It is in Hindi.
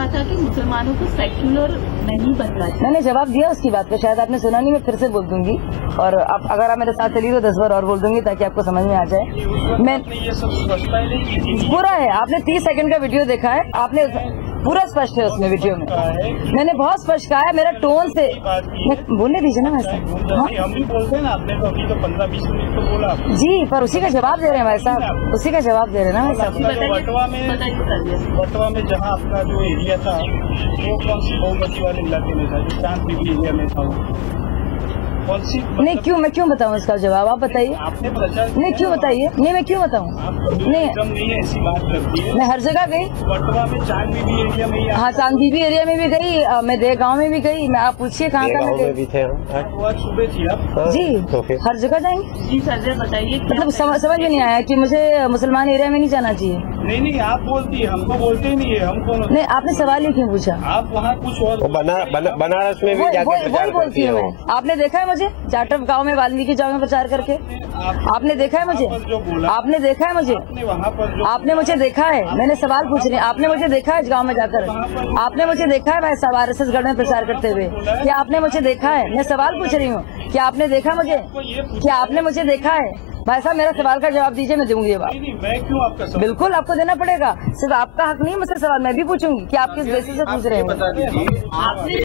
कहा था कि मुसलमानों को सेक्युलर नहीं बनना चाहिए। मैंने जवाब दिया उसकी बात का, शायद आपने सुना नहीं, मैं फिर से बोल दूंगी। और आप अगर आप मेरे साथ चलिए तो 10 बार और बोल दूंगी ताकि आपको समझ में आ जाए। मैं ये सब पूरा है, आपने 30 सेकंड का वीडियो देखा है, आपने पूरा स्पष्ट है उसमें वीडियो में, मैंने बहुत स्पष्ट कहा है। मेरा टोन से बोलने दीजिए ना वैसा। हम भी बोलते हैं ना, आपने तो अभी तो 15-20 मिनट तो बोला जी, पर उसी का जवाब दे रहे हैं भाई साहब, उसी का जवाब दे रहे हैं ना भाई साहब। बटवा में जहाँ आपका जो एरिया था वो कौन सी बहुमती वाले इलाके में था, जो चांद बीबी एरिया में था वो कौन सी? नहीं क्यों, मैं क्यों बताऊं इसका जवाब, आप बताइए। आपने प्रचार नहीं क्यों बताइए, नहीं मैं क्यों बताऊं, नहीं ऐसी बात करती है। मैं हर जगह गई, बटवा में चांद बीबी एरिया में, हाँ चांद बीबी एरिया में भी गई, मैं दे गाँव में भी गई, मैं आप पूछिए कहाँ कहाँ में गई सुबह थी आप जी, हर जगह जाएंगे जी। सर बताइए, मतलब समझ में नहीं आया कि मुझे मुसलमान एरिया में नहीं जाना चाहिए। नहीं आप बोलती है, हमको बोलते ही नहीं है, हमको नहीं, आपने सवाल ही क्यों पूछा? आप वहाँ कुछ और बनारस में भी वही बोलती है मैं। आपने देखा है मुझे जाटव गांव में, वाल्मीकि गांव में प्रचार करके? आपने देखा है मुझे? आपने देखा है मुझे? आपने मुझे देखा है? मैंने सवाल पूछ रही, आपने मुझे देखा है गाँव में जाकर? आपने मुझे देखा है भाई साहब RSSगढ़ में प्रचार करते हुए? क्या आपने मुझे देखा है? मैं सवाल पूछ रही हूँ, क्या आपने देखा मुझे? क्या आपने मुझे देखा है? भाई साहब मेरा सवाल का जवाब दीजिए, मैं दूंगी ये बात। मैं क्यों आपका सवाल? बिल्कुल आपको देना पड़ेगा, सिर्फ आपका हक नहीं है मुझसे सवाल, मैं भी पूछूंगी कि आप किस बेसिस से पूछ रहे हैं।